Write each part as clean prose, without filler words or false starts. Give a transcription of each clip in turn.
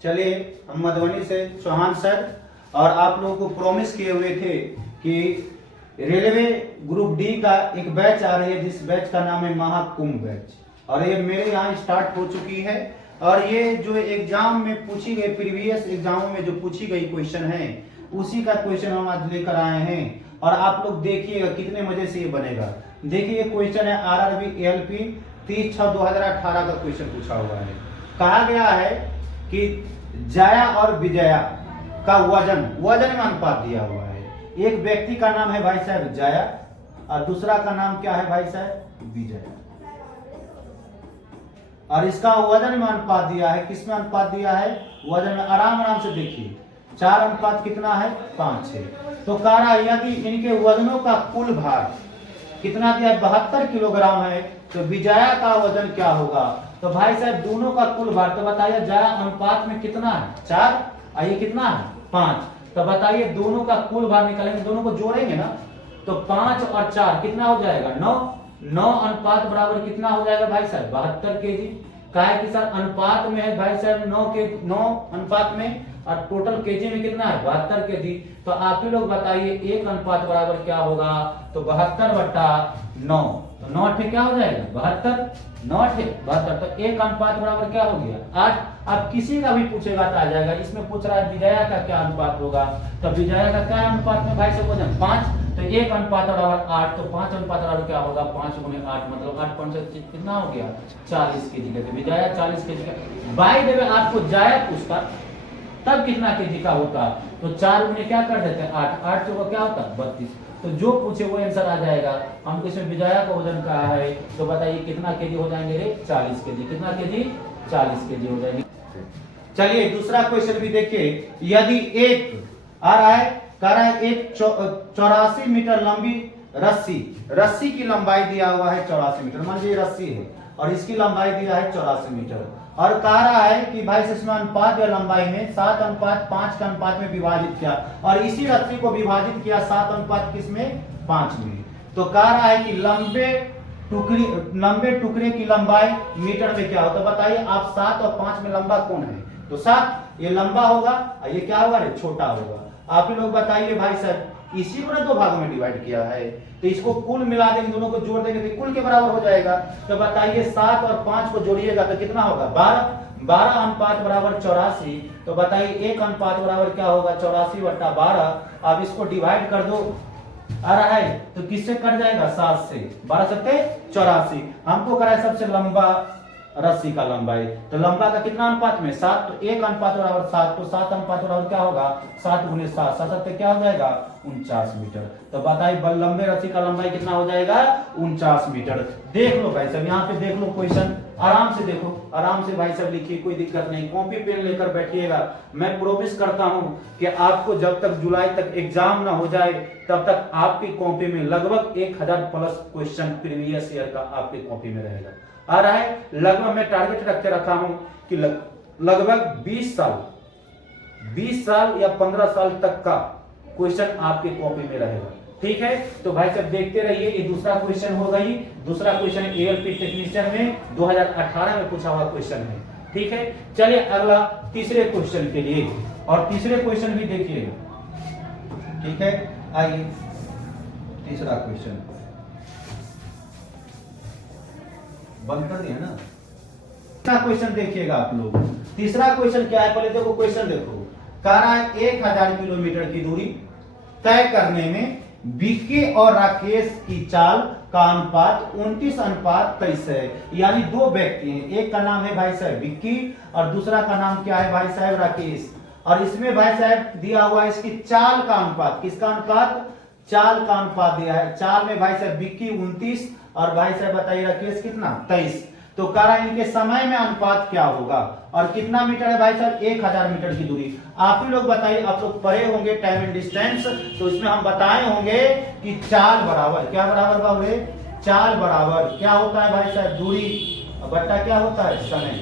चलिए, हम मधुबनी से चौहान सर और आप लोगों को प्रॉमिस किए हुए थे कि रेलवे ग्रुप डी का एक बैच आ रही है जिस बैच का नाम है महाकुंभ बैच, और ये मेरे यहाँ स्टार्ट हो चुकी है। और ये जो एग्जाम में पूछी गई, प्रीवियस एग्जामों में जो पूछी गई क्वेश्चन है उसी का क्वेश्चन हम आज लेकर आए हैं। और आप लोग देखिएगा कितने मजे से ये बनेगा। देखिए, क्वेश्चन है RRB ALP 30/6/2018 का क्वेश्चन पूछा हुआ है। कहा गया है कि जया और विजया का वजन में अनुपात दिया हुआ है। एक व्यक्ति का नाम है भाई साहब जया और दूसरा का नाम क्या है भाई साहब विजया, और इसका वजन में अनुपात दिया है। किसमें अनुपात दिया है? वजन में। आराम से देखिए, 4 अनुपात कितना है? 5 है। तो कह रहा है यदि इनके वजनों का कुल भार कितना दिया है? 72 किलोग्राम है, तो विजया का वजन क्या होगा? तो भाई साहब दोनों का कुल भार, तो बताइए जया अनुपात में कितना है? 4 और ये कितना है? 5। तो बताइए दोनों का कुल भार निकालेंगे, दोनों को जोड़ेंगे ना, तो 5 और 4 कितना हो जाएगा? 9 अनुपात बराबर कितना हो जाएगा भाई साहब? 72 केजी। काहे कि सर अनुपात में है भाई साहब 9 अनुपात में, और टोटल केजी में कितना है? 72 केजी। तो आप ही लोग बताइए एक अनुपात बराबर क्या होगा? तो 72/9, तो 9 क्या हो जाएगा? 72, 72। तो एक अनुपात बराबर क्या हो गया? 8। अब किसी का भी पूछेगा तो आ जाएगा। इसमें पूछ रहा है विजया का क्या अनुपात होगा, तो विजया का क्या अनुपात में भाई साहब वजन? 5। तो एक अनुपात बराबर 8, तो 5 अनुपात बराबर क्या होगा? 5 गुणे 8, मतलब 8 5 कितना हो गया? 40 केजी का। तो विजया 40 केजी का। बाय द वे आपको जया पूछता तब कितना केजी का होता, तो 4 गुणे क्या कर देते हैं? 8, 8 चौका क्या होता? 32। तो जो पूछे वो आंसर आ जाएगा। हमको इसमें विजया का वजन कहा है, तो बताइए कितना केजी हो जाएंगे रे? 40 केजी। कितना केजी? 40 केजी हो जाएंगे। चलिए दूसरा क्वेश्चन भी देखिए। यदि एक आ रहा है, कह रहा है एक 84 मीटर लंबी रस्सी की लंबाई दिया हुआ है 84 मीटर, मान लीजिए रस्सी है और इसकी लंबाई दिया है 84 मीटर, और कह रहा है कि भाई इसमें अनुपात या लंबाई में 7:5 के अनुपात में विभाजित किया, और इसी रस्सी को विभाजित किया 7:5 किसमें? 5 में। तो कह रहा है कि लंबे टुकड़े की लंबाई मीटर में क्या होता है? बताइए आप 7 और 5 में लंबा कौन है? तो 7 ये लंबा होगा और ये क्या होगा रे? छोटा होगा। आप ही लोग बताइए भाई साहब, इसी को ना 2 भागों में डिवाइड किया है, तो इसको कुल मिला देंगे, दोनों को जोड़ देंगे तो कुल के बराबर हो जाएगा। तो बताइए 7 और 5 को जोड़िएगा तो कितना होगा? 12 अनुपात बराबर 84। तो बताइए एक अनुपात बराबर क्या होगा? 84/12। अब इसको डिवाइड कर दो, आ रहा है तो किससे कट जाएगा? 7 से। 12 सत्ते 84। हमको करा है सबसे लंबा रस्सी का लंबाई, तो लंबा का कितना अनुपात में? 7। तो एक अनुपात बराबर 7, तो 7 अनुपात बराबर क्या होगा? 7 गुणे 7, 7 क्या हो जाएगा? 49 मीटर। तो बताइए लंबे रस्सी का लंबाई कितना हो जाएगा? 49 मीटर। देख लो भाई साहब, यहाँ पे देख लो क्वेश्चन, आराम से देखो, आराम से भाई साहब लिखिए, कोई दिक्कत नहीं। कॉपी पेन लेकर बैठिएगा। मैं प्रॉमिस करता हूँ कि आपको जब तक जुलाई तक एग्जाम ना हो जाए तब तक आपकी कॉपी में लगभग 1000 प्लस क्वेश्चन प्रीवियस ईयर का आपकी कॉपी में रहेगा। आ रहा है लगभग, मैं टारगेट रख के रखा हूं कि लगभग 20 साल या 15 साल तक का क्वेश्चन आपके कॉपी में रहेगा। ठीक है, तो भाई साहब देखते रहिए। ये दूसरा क्वेश्चन हो गई। दूसरा क्वेश्चन ALP टेक्नीशियन में 2018 में पूछा हुआ क्वेश्चन है। ठीक है, चलिए अगला तीसरे क्वेश्चन के लिए, और तीसरे क्वेश्चन भी देखिए। ठीक है, आइए तीसरा क्वेश्चन बंद कर दिया ना। तीसरा क्वेश्चन देखिएगा आप लोग। तीसरा क्वेश्चन क्या है? पहले देखो क्वेश्चन देखो। कह रहा है 1000 किलोमीटर की दूरी तय करने में विक्की और राकेश की चाल का अनुपात 29:23 है। यानी 2 व्यक्ति हैं, एक का नाम है भाई साहब विक्की और दूसरा का नाम क्या है भाई साहब? राकेश। और इसमें भाई साहब दिया हुआ है इसकी चाल का अनुपात। किसका अनुपात? चाल का अनुपात दिया है। चाल में भाई साहब विक्की 29 और भाई साहब बताइए राकेश कितना? 23। तो कह रहा है इनके समय में अनुपात क्या होगा, और कितना मीटर है भाई साहब? 1000 मीटर की दूरी। आप ही लोग बताइए, आप लोग पढ़े होंगे टाइम एंड डिस्टेंस, तो इसमें हम बताए होंगे कि चाल बराबर क्या बराबर बाबू? चाल बराबर क्या होता है भाई साहब? दूरी बट्टा क्या होता है? समय।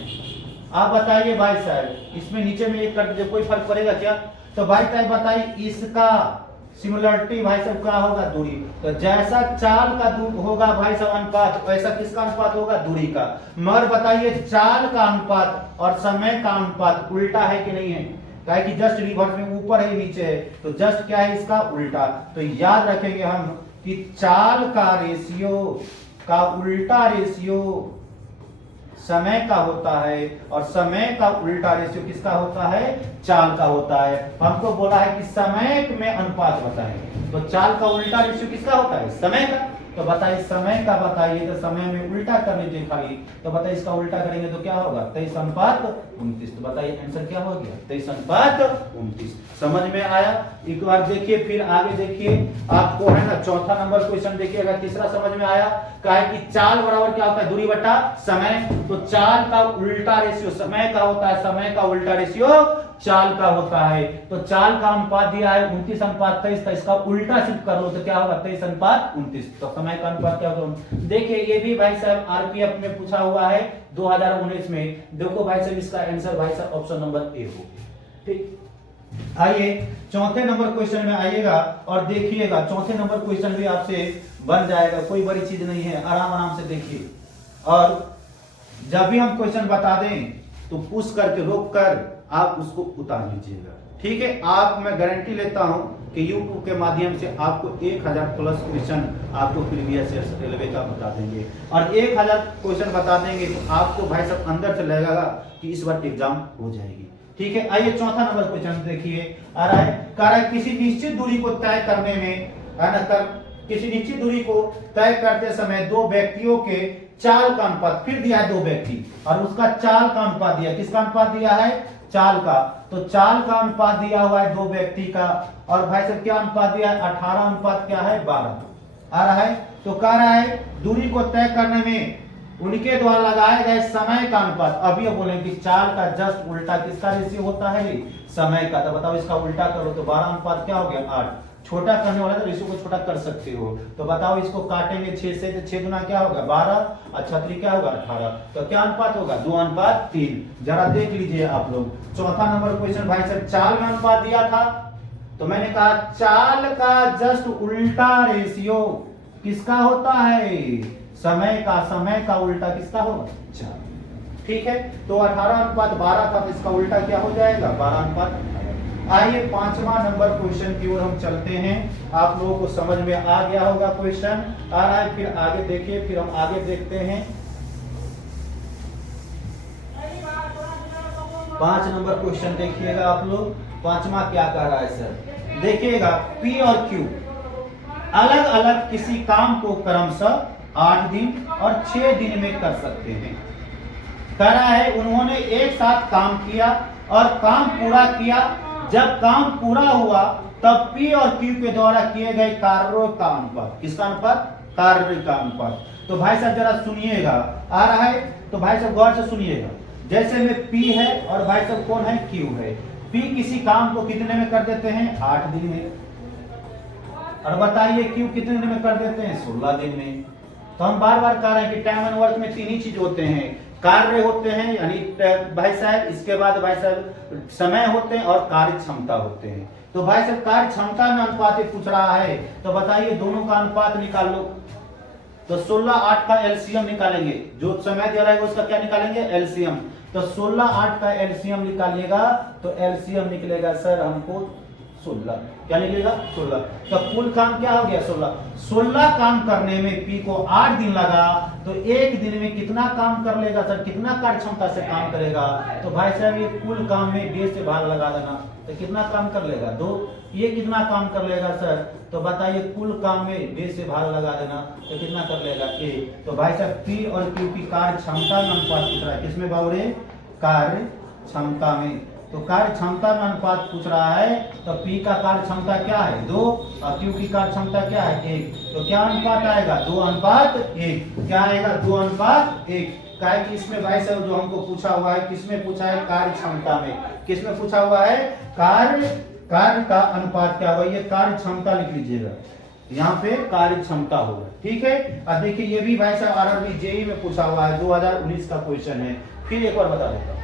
आप बताइए भाई साहब, इसमें नीचे में एक कर दीजिए, कोई फर्क पड़ेगा क्या? तो भाई साहब बताइए इसका सिमिलरिटी भाई साहब क्या होगा, दूरी। तो जैसा चाल का होगा भाई साहब अनुपात, वैसा किसका अनुपात होगा, दूरी का। मगर बताइए चाल का अनुपात और समय का अनुपात उल्टा है कि नहीं है, क्या है कि जस्ट रिवर्स में, ऊपर है नीचे है, तो जस्ट क्या है इसका उल्टा। तो याद रखेंगे हम कि चाल का रेशियो का उल्टा रेशियो समय का होता है और समय का उल्टा रेशियो किसका होता है, चाल का होता है। हमको बोला है कि समय में अनुपात बताएंगे, तो चाल का उल्टा रेशियो किसका होता है, समय का। तो बताइए समय का, बताइए तो समय में उल्टा कर लीजिए खाली, तो बताइए इसका उल्टा करेंगे तो क्या होगा, 23:29। तो बताइए आंसर क्या हो गया, 23:29। समझ में आया। एक बार देखिए, फिर आगे देखिए, आपको है ना चौथा नंबर क्वेश्चन देखिएगा, तीसरा समझ में आया। कहा है कि चाल बराबर क्या होता है, दूरी बटा समय। तो चाल का उल्टा रेशियो समय का होता है, समय का उल्टा रेशियो चाल का होता है। तो चाल का अनुपात दिया है 29:23, तो इसका उल्टा सिर्फ कर लो तो क्या होगा, 23:29। तो समय का अनुपात क्या होगा, देखिए ये भी भाई साहब आरपीएफ में पूछा हुआ है 2019 में। देखो भाई साहब इसका आंसर भाई साहब ऑप्शन नंबर ए हो। ठीक, आइए चौथे नंबर क्वेश्चन में आइएगा और देखिएगा, चौथे नंबर क्वेश्चन भी आपसे बन जाएगा, कोई बड़ी चीज नहीं है, आराम आराम से देखिए। और जब भी हम क्वेश्चन बता दें तो पुश करके रोक कर आप उसको उतार लीजिएगा, ठीक है। आप, मैं गारंटी लेता हूं कि YouTube के माध्यम से आपको 1000 प्लस क्वेश्चन आपको प्रीवियस ईयर रेलवे का बता देंगे, और 1000 क्वेश्चन बता देंगे तो आपको भाई साहब अंदर से लगेगा कि इस बार एग्जाम हो जाएगी, ठीक है। आइए चौथा नंबर क्वेश्चन देखिए, आ रहा है, कह रहा है किसी निश्चित दूरी को तय करने में, है ना, किसी निश्चित दूरी को तय करते समय दो व्यक्तियों के चाल का अनुपात, फिर दिया है दो व्यक्ति और उसका चाल का अनुपात दिया, किसका अनुपात दिया है, चाल का। तो चाल का अनुपात दिया हुआ है दो व्यक्ति का, और भाई साहब क्या अनुपात दिया है, 18 अनुपात क्या है 12 आ रहा है। तो कह रहा है दूरी को तय करने में उनके द्वारा लगाए गए समय का अनुपात। अभी बोलेंगे कि चाल का जस्ट उल्टा किसका रेशियो होता है, समय का। तो बताओ इसका उल्टा करो तो 12 अनुपात क्या हो गया 8। छोटा करने वाला तो रेशियो को छोटा कर सकते हो। तो बताओ इसको काटेंगे 6 से, तो 6 गुना क्या होगा 12 और 6 क्या होगा 18। तो क्या अनुपात होगा 2:3। जरा देख लीजिए आप लोग, चौथा नंबर क्वेश्चन भाई साहब चाल में अनुपात दिया था, तो मैंने कहा चाल का जस्ट उल्टा रेशियो किसका होता है, समय का। समय का उल्टा किसका होगा, चाल, ठीक है। तो 18:12 था, तो इसका उल्टा क्या हो जाएगा 12:18। आइए पांचवा नंबर क्वेश्चन की ओर हम चलते हैं। आप लोगों को समझ में आ गया होगा क्वेश्चन आ रहा है, फिर आगे देखिए, फिर हम आगे देखते हैं। 5 नंबर क्वेश्चन देखिएगा आप लोग, पांचवा क्या कह रहा है सर, देखिएगा P और Q अलग अलग किसी काम को क्रमशः 8 दिन और 6 दिन में कर सकते हैं। कह रहा है उन्होंने एक साथ काम किया और काम पूरा किया। जब काम पूरा हुआ तब P और Q के द्वारा किए गए कार्यों का अनुपात, किसका अनुपात, कार्य का अनुपात। तो भाई साहब जरा सुनिएगा, आ रहा है तो भाई साहब गौर से सुनिएगा। जैसे में P है और भाई साहब कौन है, Q है। P किसी काम को कितने में कर देते हैं, 8 दिन में, और बताइए Q कितने दिन में कर देते हैं, 16 दिन में। तो हम बार बार कह रहे हैं कि टाइम एंड वर्क में 3 ही चीज होते हैं, कार्य होते हैं यानी भाई साहब, इसके बाद भाई साहब समय होते हैं और कार्य क्षमता होते हैं। तो भाई साहब कार्य क्षमता में अनुपात पूछ रहा है, तो बताइए दोनों का अनुपात निकाल लो। तो 16-8 का एलसीएम निकालेंगे, जो समय दिया रहेगा उसका क्या निकालेंगे, एलसीएम। तो 16-8 का एलसीएम निकालिएगा तो एलसीएम निकलेगा सर हमको 16। क्या निकलेगा 16। तो कुल काम क्या हो गया 16। 16 काम करने में P को 8 दिन लगा, तो एक दिन में कितना काम कर लेगा सर, कितना कार्य क्षमता से काम करेगा। तो भाई साहब ये कुल काम में 2 से भाग लगा देना, तो कितना काम कर लेगा 2। ये कितना काम कर लेगा सर, तो बताइए कुल काम में 2 से भाग लगा देना, तो कितना कर लेगा 1। तो भाई साहब P और Q की कार्य क्षमता में अनुपात पूछ रहा है, किसमें बाबूरे, कार्य क्षमता में। तो कार्य क्षमता में अनुपात पूछ रहा है, तो P का कार्य क्षमता क्या है 2 और Q की कार्य क्षमता क्या है 1। तो क्या अनुपात आएगा 2:1। क्या आएगा 2:1। क्या कि इसमें भाई साहब जो हमको पूछा हुआ है, किसमें पूछा है, कार्य क्षमता में। किसमें पूछा हुआ है, कार्य का अनुपात क्या होगा, ये कार्य क्षमता लिख लीजिएगा, यहाँ पे कार्य क्षमता होगा, ठीक है। अब देखिए ये भी भाई साहब आरआरबी जेईई में पूछा हुआ है, 2019 का क्वेश्चन है। फिर एक बार बता देता हूँ,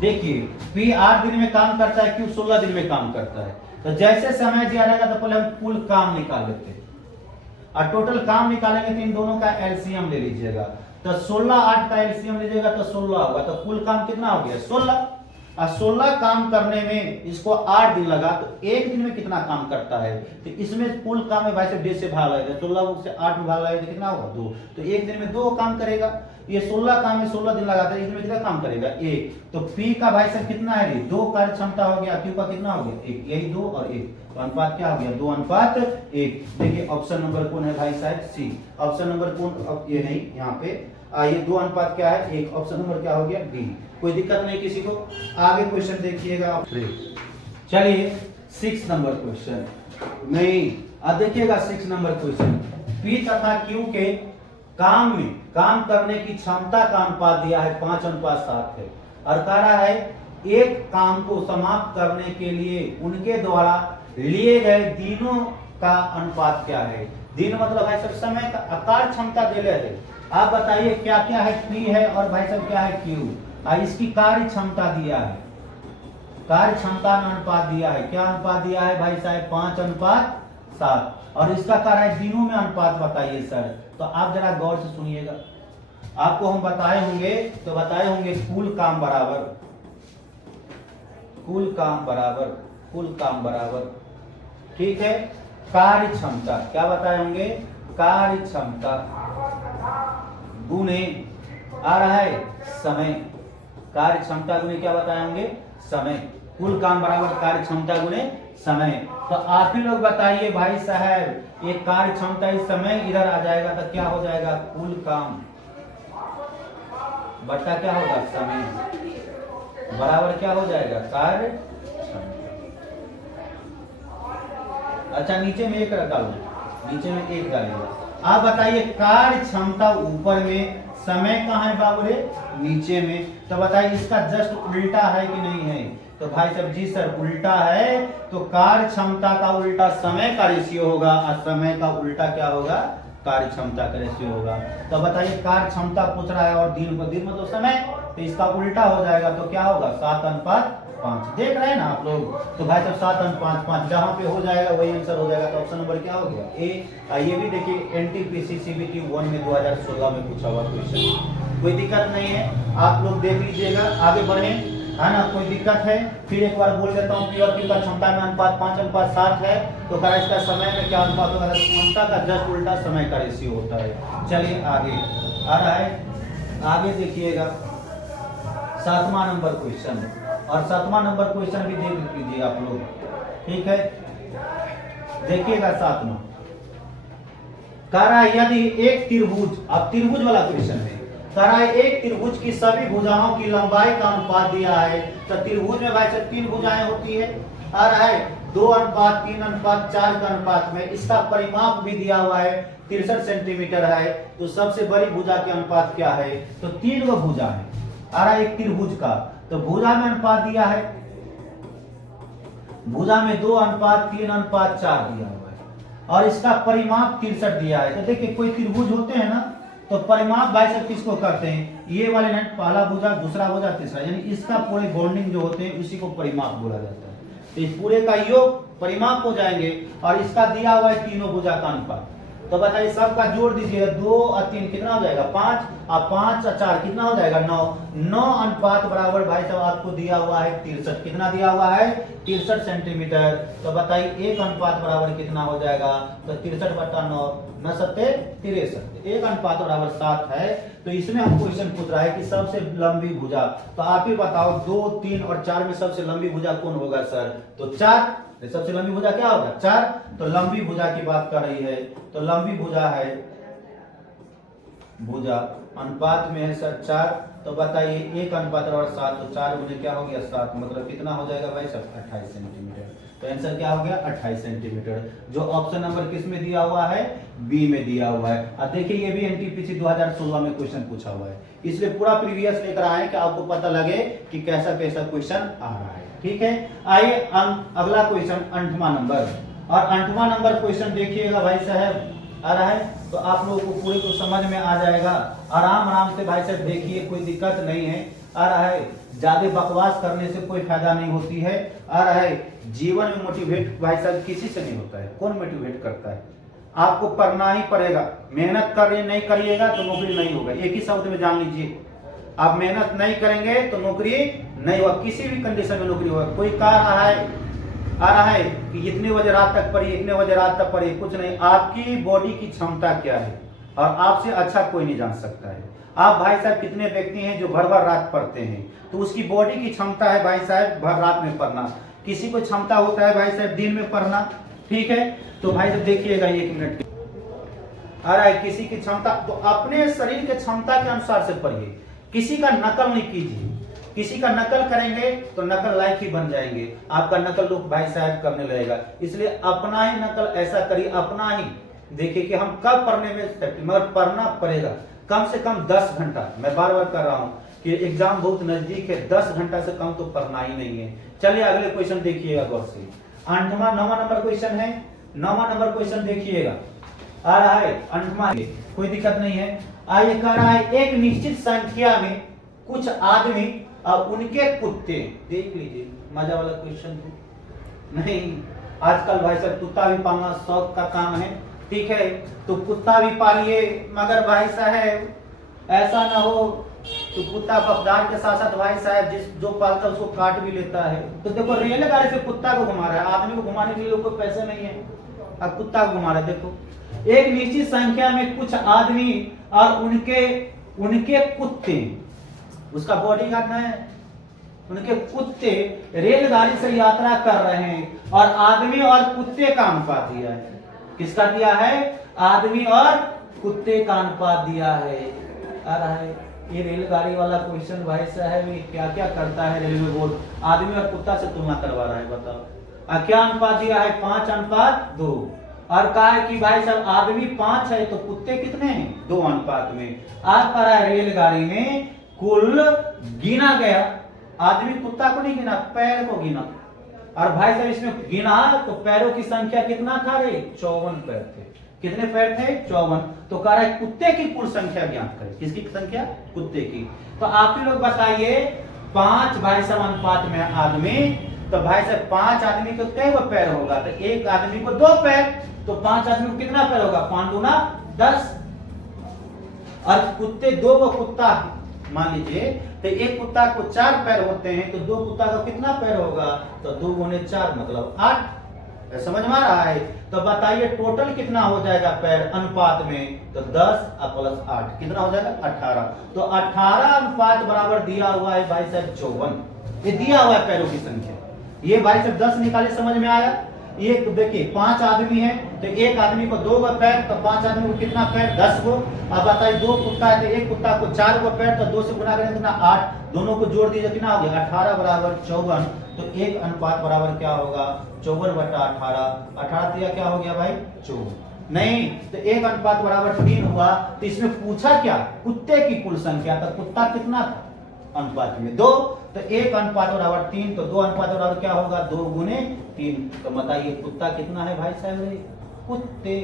देखिए P 8 दिन में काम करता है, Q 16 दिन में काम करता है। तो जैसे समय दिया रहेगा तो पहले हम कुल काम निकाल लेते हैं, और टोटल काम निकालेंगे तो इन दोनों का एलसीएम ले लीजिएगा। तो 16 8 का एलसीएम लीजिएगा तो 16 होगा, तो कुल काम कितना हो गया 16। और 16 काम करने में इसको 8 दिन लगा, तो एक दिन में कितना काम करता है, तो इसमें कुल काम है भाई साहब डे से भाग लगेगा, 16 से 8 में भाग लगेगा तो कितना होगा 2, तो एक दिन में 2 काम करेगा। ये 16 काम में 16 दिन लगाता है, इसमें कितना काम करेगा 1, तो पी का भाई साहब कितना है 2 कार्य क्षमता हो गया, क्यू का कितना हो गया 1, यही 2 और 1, तो अनुपात क्या हो गया 2:1। देखिए ऑप्शन नंबर कौन है भाई साहब सी, ऑप्शन नंबर कौन, ये नहीं यहाँ पे ये 2 अनुपात क्या है 1, ऑप्शन नंबर क्या हो गया बी। कोई दिक्कत नहीं किसी को। आगे क्वेश्चन देखिएगा, चलिए 6 नंबर क्वेश्चन नहीं, अब देखिएगा 6 नंबर क्वेश्चन, पी तथा क्यू के काम में काम करने की क्षमता का अनुपात दिया है 5:7 है, और कह रहा है एक काम को समाप्त करने के लिए उनके द्वारा लिए गए दिनों का अनुपात क्या है। दिन मतलब है सब समय का आकार क्षमता दे रहे थे, आप बताइए क्या क्या है, पी है और भाई साहब क्या है क्यू, इसकी कार्य क्षमता दिया है, कार्य क्षमता में अनुपात दिया है, क्या अनुपात दिया है भाई साहब 5:7, और इसका कार्य है दिनों में अनुपात बताइए सर। तो आप जरा गौर से सुनिएगा, आपको हम बताए होंगे तो बताए होंगे कुल काम बराबर कुल काम बराबर कुल काम बराबर, ठीक है, कार्य क्षमता क्या बताए होंगे, कार्य क्षमता गुने आ रहा है समय, कार्य क्षमता गुने क्या बताए होंगे समय, कुल काम बराबर कार्य क्षमता गुने समय। तो आप ही लोग बताइए भाई साहब, ये कार्य क्षमता इस समय इधर आ जाएगा तो क्या हो जाएगा कुल काम बटा क्या होगा समय बराबर क्या हो जाएगा कार्य क्षमता। अच्छा नीचे में 1 डालो, नीचे में 1 डालेगा। आप बताइए कार्य क्षमता ऊपर में, समय कहाँ है बाबू रे नीचे में, तो बताइए इसका जस्ट उल्टा है कि नहीं है, तो भाई साहब जी सर उल्टा है, तो कार्य क्षमता का उल्टा समय का रेशियो होगा, और समय का उल्टा क्या होगा कार्य क्षमता का रेशियो होगा। तो बताइए कार्य क्षमता पूछ रहा है और दिन मतलब समय, तो इसका उल्टा हो जाएगा, तो क्या होगा 7:5, देख रहे हैं ना आप लोग, तो भाई साहब 7:5 जहां पे हो जाएगा वही आंसर हो जाएगा, तो ऑप्शन नंबर क्या हो गया ए। ये भी देखिए एनटीपीसी सीबीटी 1 में 2016 में पूछा हुआ क्वेश्चन, कोई दिक्कत नहीं है, आप लोग देख लीजिएगा, आगे बढ़े है ना, कोई दिक्कत है फिर एक बार बोल देता हूँ, पी और क्यू का क्षमता में अनुपात 5:7 है, तो क्या इसका समय में क्या अनुपात होगा, क्षमता का जस्ट उल्टा समय का रेशियो होता है। चलिए आगे आ रहा है, आगे देखिएगा 7वां नंबर क्वेश्चन, और 7वां नंबर क्वेश्चन भी देख लीजिए आप लोग, ठीक है, देखिएगा 7वां कह रहा है यदि एक त्रिभुज, अब त्रिभुज वाला क्वेश्चन है, कह रहा है एक त्रिभुज की सभी भुजाओं की लंबाई का अनुपात दिया है, तो त्रिभुज में भाई साहब 3 भुजाएं होती है, आ रहा है 2:3:4 का अनुपात में, इसका परिमाप भी दिया हुआ है 63 सेंटीमीटर है, तो सबसे बड़ी भुजा के अनुपात क्या है, तो 3 गो भुजा है, आ रहा है एक त्रिभुज का, तो भुजा में अनुपात दिया है, भुजा में 2:3:4 दिया हुआ है, और इसका परिमाप 63 दिया है। तो देखिए कोई त्रिभुज होते हैं ना, तो परिमाप भाई साहब किसको करते हैं, ये वाले ना पहला भुजा दूसरा भुजा तीसरा, यानी इसका पूरे बॉन्डिंग जो होते हैं उसी को परिमाप बोला जाता है, तो इस पूरे का योग परिमाप हो जाएंगे, और इसका दिया हुआ है तीनों भुजा का अनुपात, तो बताइए सबका जोड़ दीजिएगा, 2 और 3 कितना हो जाएगा 5, और 5 और 4 कितना हो जाएगा 9 अनुपात बराबर भाई साहब आपको दिया हुआ है 63, कितना दिया हुआ है 63 सेंटीमीटर, तो बताइए एक अनुपात बराबर कितना हो जाएगा, तो 63/9 9 सत्ते 63, एक अनुपात बराबर 7 है। तो इसमें हम क्वेश्चन पूछ रहा है कि सबसे लंबी भुजा, तो आप ही बताओ 2, 3 और 4 में सबसे लंबी भुजा कौन होगा सर, तो 4, सबसे लंबी भुजा क्या होगा 4, तो लंबी भुजा की बात कर रही है, तो लंबी भुजा है, भुजा अनुपात में है सर 4, तो बताइए एक अनुपात बराबर 7, तो 4 गुने क्या हो गया 7, मतलब कितना हो जाएगा भाई सब 28 सेंटीमीटर, तो आंसर क्या हो गया 28 सेंटीमीटर, जो ऑप्शन नंबर किस में दिया हुआ है बी में दिया हुआ है। अब देखिए ये भी एनटीपीसी 2016 में क्वेश्चन पूछा हुआ है, इसलिए पूरा प्रीवियस लेकर आए कि आपको पता लगे कि कैसा कैसा क्वेश्चन आ रहा है, ठीक है। आइए अगला क्वेश्चन 8वां नंबर, और 8वां नंबर क्वेश्चन देखिएगा भाई साहब आ रहा है, तो आप लोगों को पूरे को समझ में आ जाएगा, आराम आराम से भाई साहब देखिए, कोई दिक्कत नहीं है। आ रहा है ज्यादा बकवास करने से कोई फायदा नहीं होती है। और है जीवन में मोटिवेट भाई साहब किसी से नहीं होता है। कौन मोटिवेट करता है? आपको पढ़ना ही पड़ेगा। मेहनत कर नहीं करिएगा तो नौकरी नहीं होगा। एक ही शब्द में जान लीजिए, आप मेहनत नहीं करेंगे तो नौकरी नहीं होगा। किसी भी कंडीशन में नौकरी होगा। कोई आ रहा है कि इतने बजे रात तक पढ़िए, इतने बजे रात तक पढ़िए, कुछ नहीं। आपकी बॉडी की क्षमता क्या है और आपसे अच्छा कोई नहीं जान सकता है। आप भाई साहब कितने व्यक्ति हैं जो भर भर रात पढ़ते हैं, तो उसकी बॉडी की क्षमता है भाई साहब भर रात में पढ़ना। किसी को क्षमता होता है भाई साहब दिन में पढ़ना। ठीक है, तो भाई साहब देखिएगा 1 मिनट आ रहा है। किसी की क्षमता, तो अपने शरीर के क्षमता के अनुसार से पढ़िए। किसी का नकल नहीं कीजिए। किसी का नकल करेंगे तो नकल लायक ही बन जाएंगे। आपका नकल लोग भाई साहब करने लगेगा। इसलिए अपना ही नकल ऐसा करिए, अपना ही देखिए कि हम कब पढ़ने में, मगर पढ़ना पड़ेगा कम से कम 10 घंटा। मैं बार बार कर रहा हूं कि एग्जाम बहुत नजदीक है, 10 घंटा से कम तो पढ़ना ही नहीं है। चलिए अगले क्वेश्चन देखिएगा गौर से। 8वां 9वां नंबर क्वेश्चन है। 9वां नंबर क्वेश्चन देखिएगा, आ रहा है 8वां, कोई दिक्कत नहीं है। आइए कह रहा है एक निश्चित संख्या में कुछ आदमी और उनके कुत्ते, देख लीजिए मजा वाला क्वेश्चन नहीं। आजकल भाई साहब कुत्ता भी पालना शौक का काम है। ठीक है, तो कुत्ता भी पालिए, मगर भाई साहब ऐसा ना हो तो कुत्ता वफादार के साथ साथ भाई साहब जो पालता है उसको काट भी लेता है। तो देखो रेलगाड़ी से कुत्ता को घुमा रहा है, आदमी को घुमाने के लिए लोग को पैसे नहीं है, अब कुत्ता को घुमा रहा है। देखो एक निश्चित संख्या में कुछ आदमी और उनके कुत्ते, उसका बॉडीगार्ड है, उनके कुत्ते रेलगाड़ी से यात्रा कर रहे हैं और आदमी और कुत्ते का अनुपात दिया है। किसका दिया है? आदमी और कुत्ते का अनुपात दिया है। आ रहा है ये रेलगाड़ी वाला क्वेश्चन भाई साहब, ये क्या क्या करता है रेलवे बोर्ड, आदमी और कुत्ता से तुलना करवा रहा है। बताओ क्या अनुपात दिया है? 5:2। और कहा है कि भाई साहब आदमी 5 है तो कुत्ते कितने हैं? 2 अनुपात में। आप कह रहा है रेलगाड़ी में कुल गिना गया, आदमी कुत्ता को नहीं गिना, पैर को गिना। और भाई साहब इसमें गिना तो पैरों की संख्या कितना था रे? 54 पैर थे। कितने पैर थे? 54। तो कह रहा है कुत्ते की कुल संख्या ज्ञात करें। किसकी संख्या? कुत्ते की। तो आप ही लोग बताइए 5 भाई साहब अनुपात में आदमी, तो भाई साहब 5 आदमी को कई गो पैर होगा? तो एक आदमी को 2 पैर, तो 5 आदमी को कितना पैर होगा? 5 दूना 10। और कुत्ते 2 गो कुत्ता मान लीजिए, तो एक कुत्ता को 4 पैर होते हैं, तो 2 कुत्ता का कितना पैर होगा? तो 2 गुने 4 मतलब 8। समझ में आ रहा है? तो बताइए टोटल कितना हो जाएगा पैर अनुपात में? तो 10 प्लस 8 कितना हो जाएगा? 18। तो 18 अनुपात बराबर दिया हुआ है भाई साहब 54। ये दिया हुआ है पैरों की संख्या। ये भाई साहब 10 निकाले, समझ में आया? ये देखिए 5 आदमी है तो एक आदमी को 2 गो पैर, तो 5 आदमी को कितना पैर? 10 गो। अब बताइए 2 कुत्ता है तो एक कुत्ता को 4 गो पैर, तो 2 से गुना करेंगे कितना? 8। दोनों को जोड़ दीजिए कितना हो गया? 18 बराबर 54। तो एक अनुपात बराबर क्या होगा? 54/18। 18 दिया क्या हो गया भाई? 24। नहीं तो एक अनुपात बराबर 3 हुआ। तो इसमें पूछा क्या? कुत्ते की कुल संख्या। तो कुत्ता कितना था अनुपात में? 2। तो एक अनुपात बराबर 3, तो 2 अनुपात बराबर क्या होगा? 2 गुने 3। तो बताइए कुत्ता कितना है भाई साहब? कुत्ते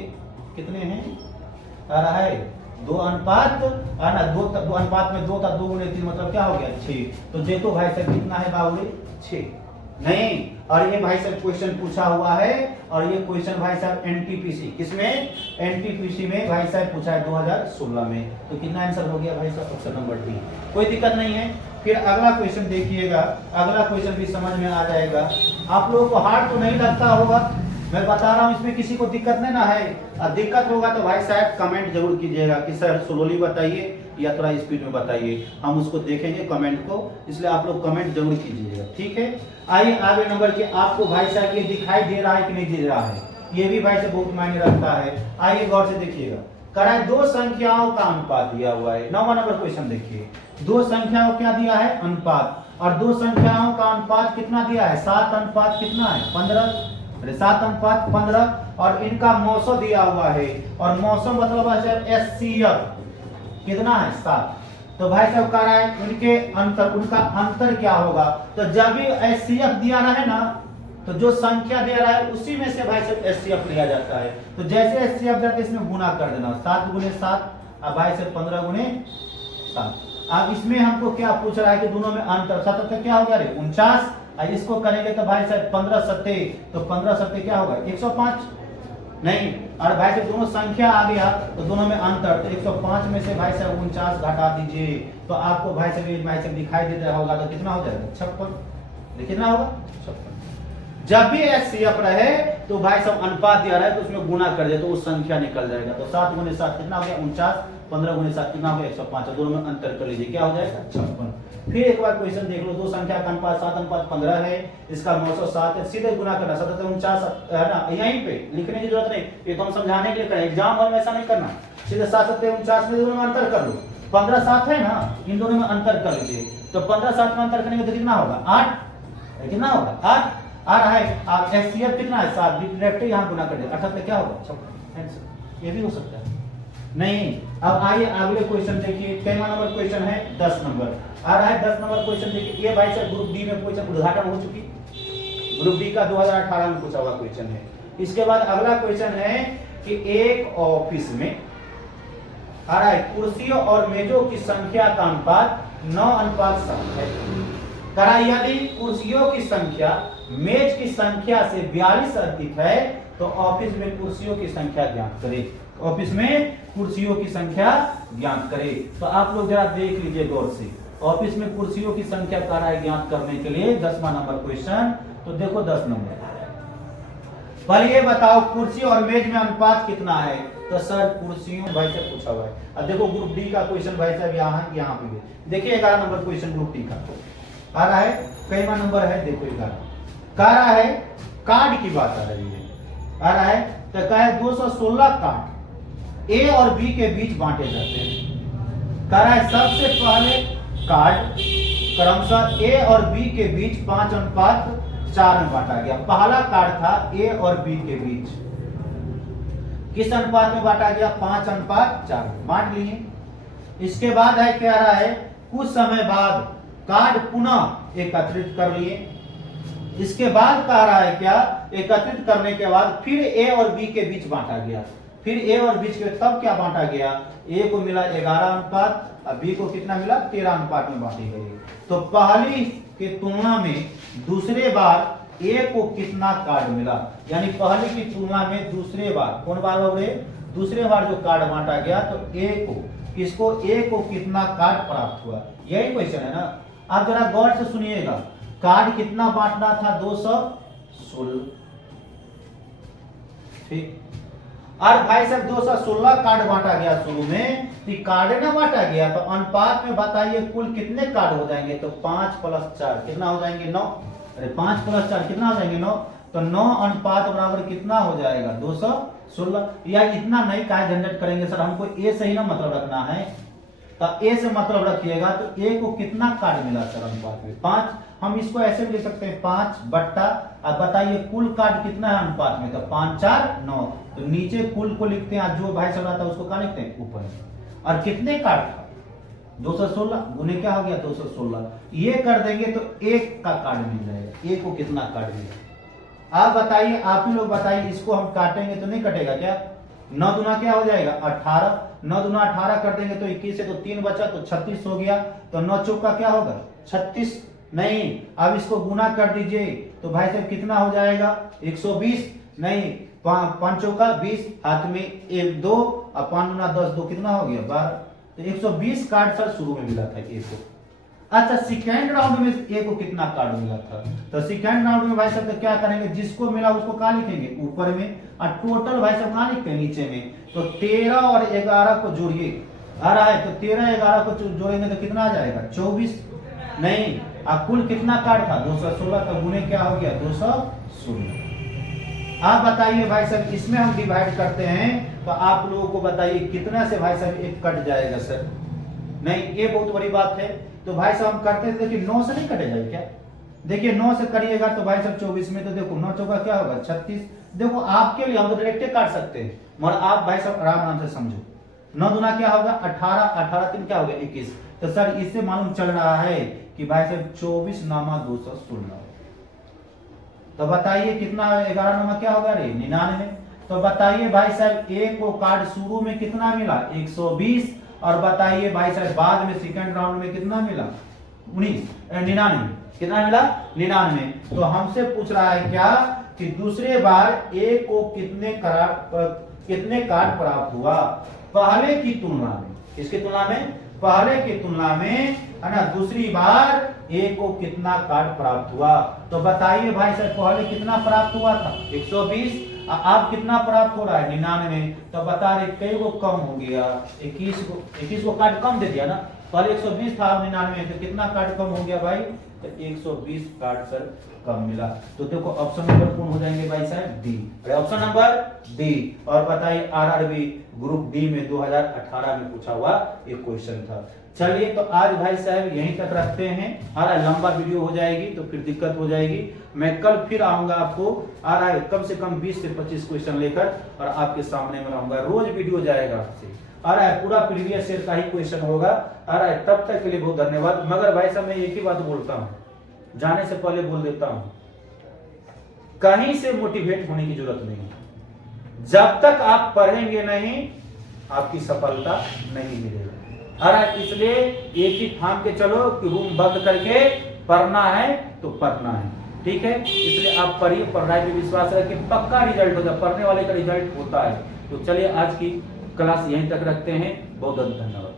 कितने हैं? आ रहा है 2 अनुपात, ना 2 अनुपात में 2 था, 2 गुने 3 मतलब क्या हो गया? 6। तो देखो भाई साहब कितना है बाबू? 6। नहीं, और ये भाई साहब क्वेश्चन पूछा हुआ है, और ये क्वेश्चन भाई साहब एनटीपीसी, किसमें? एनटीपीसी में भाई साहब पूछा है 2016 में। तो कितना आंसर हो गया भाई साहब? Option number D. कोई दिक्कत नहीं है। फिर अगला क्वेश्चन देखिएगा, अगला क्वेश्चन भी समझ में आ जाएगा। आप लोगों को हार्ड तो नहीं लगता होगा, मैं बता रहा हूँ, इसमें किसी को दिक्कत नहीं ना है। दिक्कत होगा तो भाई साहब कमेंट जरूर कीजिएगा कि सर स्लोली बताइए या थोड़ा स्पीड में बताइए, हम उसको देखेंगे कमेंट को, इसलिए आप लोग कमेंट जरूर कीजिएगा। ठीक है, आइए आगे नंबर के। आपको भाई साहब ये दिखाई दे रहा है कि नहीं दे रहा है? ये भी भाई साहब बहुत मायने रखता है। आइए गौर से देखिएगा, कराए 2 संख्याओं का अनुपात दिया हुआ है। 9वां नंबर क्वेश्चन देखिए, 2 संख्याओं क्या दिया है? अनुपात। और 2 संख्याओं का अनुपात कितना दिया है? 7 अनुपात कितना है? 15। 7:15। और इनका मौसम दिया हुआ है, और मौसम मतलब है एचसीएफ कितना है? 7। तो भाई साहब कह रहा है उनका अंतर क्या होगा? तो जब भी एचसीएफ दिया रहा है ना, तो जो संख्या दे रहा है उसी में से भाई साहब एचसीएफ लिया जाता है। तो जैसे एचसीएफ जाते इसमें गुना कर देना, 7 गुने 7, अब भाई साहब 15 गुने 7। अब इसमें हमको क्या पूछ रहा है कि दोनों में अंतर, 77 क्या होगा रे 49, और इसको करेंगे तो भाई साहब 15 सत्ते, तो 15 सत्ते क्या होगा 105, नहीं, और भाई साहब दोनों संख्या आ गया तो दोनों में अंतर, तो 105 में से भाई साहब 49 घटा दीजिए, तो आपको भाई साहब दिखाई देता होगा, तो कितना हो जाएगा 56, कितना होगा 56। जब भी एचसीएफ रहे तो भाई साहब अनुपात दिया रहे तो उसमें गुना कर दे तो वो संख्या निकल जाएगा, तो 7 गुने 7 कितना हो गया 49, 15 गुने 7 कितना हो गया 105, दोनों में अंतर कर लीजिए क्या हो जाएगा 56। फिर एक बार क्वेश्चन देख लो, दो संख्या का अनुपात 7:15 है, इसका 907 है, सीधे गुना करना, 7 49 है ना, यहीं पे लिखने की जरूरत नहीं, ये तो हम समझाने के लिए करें, एग्जाम हॉल में ऐसा नहीं करना, सीधे 7 49 में दोनों में अंतर कर लो, 15 7 है ना, इन दोनों में अंतर कर लीजिए, तो 15 7 में अंतर करेंगे तो कितना होगा 8, कितना होगा 8 आ रहा है, आप एचसीएफ कितना है 7, डायरेक्ट यहां गुना कर दे, अर्थात क्या होगा 56, ये भी हो सकता है नहीं। अब आइए अगले क्वेश्चन देखिए, कितना नंबर क्वेश्चन है 10 नंबर आ रहा है, 10 नंबर क्वेश्चन देखिए, ये भाई साहब ग्रुप डी में क्वेश्चन उद्घाटन हो चुकी, ग्रुप डी का 2018 में पूछा हुआ क्वेश्चन है। इसके बाद अगला क्वेश्चन है कि एक ऑफिस में आ रहा है कुर्सियों और मेजों की संख्या का अनुपात 9:7 है, करा यदि कुर्सियों की संख्या मेज की संख्या से 42 अधिक है तो ऑफिस में कुर्सियों की संख्या ज्ञात करें, ऑफिस में कुर्सियों की संख्या ज्ञात करें। तो आप लोग जरा देख लीजिए गौर से, ऑफिस में कुर्सियों की संख्या का है ज्ञात करने के लिए 10वां नंबर क्वेश्चन, तो देखो 10 नंबर, पहले ये बताओ कुर्सी और मेज में अनुपात कितना है, तो सर कुर्सियों भाई से पूछा हुआ है। अब देखो ग्रुप डी का क्वेश्चन भाई साहब यहाँ पे देखिए 11 नंबर क्वेश्चन ग्रुप डी का आ रहा है, कईवा नंबर है देखो 11, कह रहा है कार्ड की बात आ रही है, आ रहा है तो कहा है 216 कार्ड ए और बी के बीच बांटे जाते हैं, कह रहा है सबसे पहले कार्ड क्रमशः ए और बी के बीच 5:4 में बांटा गया, पहला कार्ड था ए और बी के बीच, किस अनुपात में बांटा गया 5:4 बांट लिए। इसके बाद है कह रहा है कुछ समय बाद कार्ड पुनः एकत्रित कर लिए, इसके बाद कह रहा है क्या एकत्रित करने के बाद फिर ए और बी के बीच बांटा गया, फिर ए और बी के तब क्या बांटा गया, ए को मिला 11 अनुपात और बी को कितना मिला 13 अनुपात में बांटी गई। तो पहली की तुलना में दूसरे बार ए को कितना कार्ड मिला, यानी पहली की तुलना में दूसरे बार कौन बार हो रहे दूसरे बार जो कार्ड बांटा गया तो ए को कितना कार्ड प्राप्त हुआ, यही क्वेश्चन है ना। आप जरा गौर से सुनिएगा, कार्ड कितना बांटना था 216, ठीक, और भाई साहब 216 कार्ड बांटा गया शुरू में, तो कार्ड ना बांटा गया तो अनुपात में बताइए कुल कितने कार्ड हो जाएंगे, तो 5 + 4 कितना हो जाएंगे 9, अरे 5 + 4 कितना हो जाएंगे 9, तो 9 अनुपात बराबर कितना हो जाएगा 216। या इतना नहीं का झंझट करेंगे सर, हमको ए से ही ना मतलब रखना है, तो ए से मतलब रखिएगा, तो ए को कितना कार्ड मिला सर अनुपात में 5, हम इसको ऐसे भी लिख सकते हैं 5 बट्टा, अब बताइए कुल कार्ड कितना है अनुपात में, तो 5 4 9, तो नीचे कुल को लिखते हैं, जो भाई सब आता है उसको क्या लिखते हैं ऊपर, और कितने कार्ड था 216 गुने क्या हो गया 216, ये कर देंगे तो एक का कार्ड मिल जाएगा, एक को कितना कार्ड मिला आप बताइए, आप ही लोग बताइए, इसको हम काटेंगे तो नहीं कटेगा क्या, 9 दूना क्या हो जाएगा 18, 9 दूना 18 कर देंगे तो 21 है, तो 3 बचा तो 36 हो गया, तो 9 चौका क्या होगा 36, नहीं अब इसको गुना कर दीजिए तो भाई साहब कितना हो जाएगा 120, नहीं 5 चौका 20, हाथ में 1 2 और 5 दूना 10, 2 कितना हो गया 12, तो 120 कार्ड सर शुरू में मिला था ए को। अच्छा सेकेंड राउंड में ए को कितना कार्ड मिला था, तो सेकेंड राउंड में भाई साहब तो क्या करेंगे, जिसको मिला उसको क्या लिखेंगे ऊपर में, और टोटल भाई साहब क्या लिखते हैं नीचे में, तो 13 और 11 को जोड़िए, आ रहा है तो 13 11 को जोड़ेंगे तो कितना आ जाएगा 24, नहीं अब कुल कितना कार्ड था 216, तो गुने क्या हो गया 216। आप बताइए भाई साहब इसमें हम डिवाइड करते हैं तो आप लोगों को बताइए कितना से भाई साहब एक कट जाएगा सर, नहीं ये बहुत बड़ी बात है, तो भाई साहब हम करते थे देखिए 9 से नहीं कटेगा क्या, देखिए 9 से करिएगा तो भाई साहब 24 में, तो देखो 9 चौका क्या होगा 36, देखो आपके लिए हम तो डायरेक्ट काट सकते हैं मगर आप भाई साहब आराम से समझो, 9 दूना क्या होगा 18, 18 3 क्या हो गया 21, तो सर इससे मालूम चल रहा है कि भाई साहब 24 नामा 216, तो बताइए कितना 11 नामा क्या होगा रे 99, तो बताइए भाई साहब ए को कार्ड शुरू में कितना मिला 120 और बताइए भाई साहब बाद में सेकंड राउंड में कितना मिला? 99। कितना मिला? 99। तो हमसे पूछ रहा है क्या कि दूसरे बार ए को कितने कार्ड प्राप्त हुआ पहले की तुलना में? किसकी तुलना में? पहले की तुलना में, है ना। दूसरी बार ए को कितना कार्ड प्राप्त हुआ? तो बताइए भाई साहब पहले कितना प्राप्त हुआ था? 120। आप कितना प्राप्त हो रहा है? 99। तो बता रहे कई को कम हो गया? 21 को कार्ड कम दे दिया ना। पहले 120 था, 99, तो कितना कार्ड कम हो गया भाई? तो 120 कार्ड सर कम मिला। तो देखो ऑप्शन नंबर कौन हो जाएंगे भाई साहब? डी। Option number D. और बताइए आरआरबी ग्रुप डी में 2018 में पूछा हुआ एक क्वेश्चन था। चलिए तो आज भाई साहब यहीं तक रखते हैं। लंबा वीडियो हो जाएगी तो फिर दिक्कत हो जाएगी। मैं कल फिर आऊंगा आपको कम से कम 20 से 25 क्वेश्चन लेकर और आपके सामने में रहूंगा। रोज वीडियो जाएगा आपसे। पूरा प्रीवियस ईयर का ही क्वेश्चन होगा। तब तक के लिए बहुत धन्यवाद। मगर भाई साहब मैं एक ही बात बोलता हूँ, जाने से पहले बोल देता हूँ, कहीं से मोटिवेट होने की जरूरत नहीं। जब तक आप पढ़ेंगे नहीं आपकी सफलता नहीं मिलेगी। इसलिए एक ही थाम के चलो कि रूम बंद करके पढ़ना है तो पढ़ना है, ठीक है। इसलिए आप पढ़िए, पढ़ाई पे विश्वास रखिए, पक्का रिजल्ट होगा, पढ़ने वाले का रिजल्ट होता है। तो चलिए आज की क्लास यहीं तक रखते हैं। बहुत बहुत धन्यवाद।